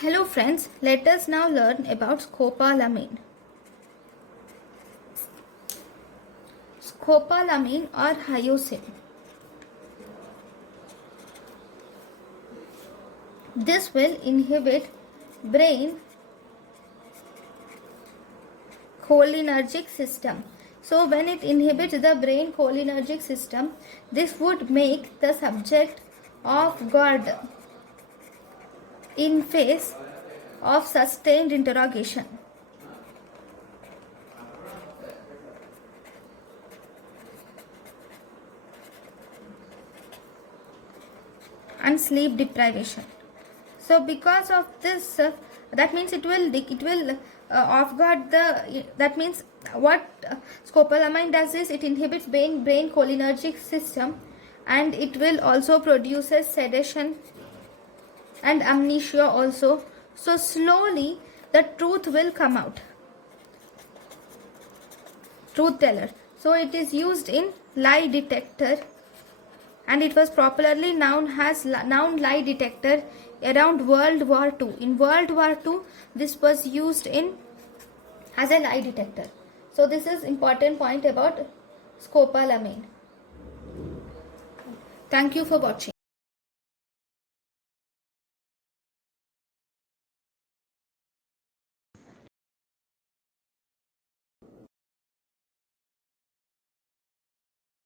Hello friends, let us now learn about scopolamine. Scopolamine or hyoscine. This will inhibit brain cholinergic system. So when it inhibits the brain cholinergic system, this would make the subject off guard in face of sustained interrogation. And sleep deprivation. So because of this, that means it will off guard the. That means what scopolamine does is it inhibits brain cholinergic system, and it will also produces sedation and amnesia also. So slowly the truth will come out. Truth teller. So it is used in lie detector, and it was popularly known as lie detector around World War II. In World War II, this was used as a lie detector. So this is important point about scopolamine. Thank you for watching.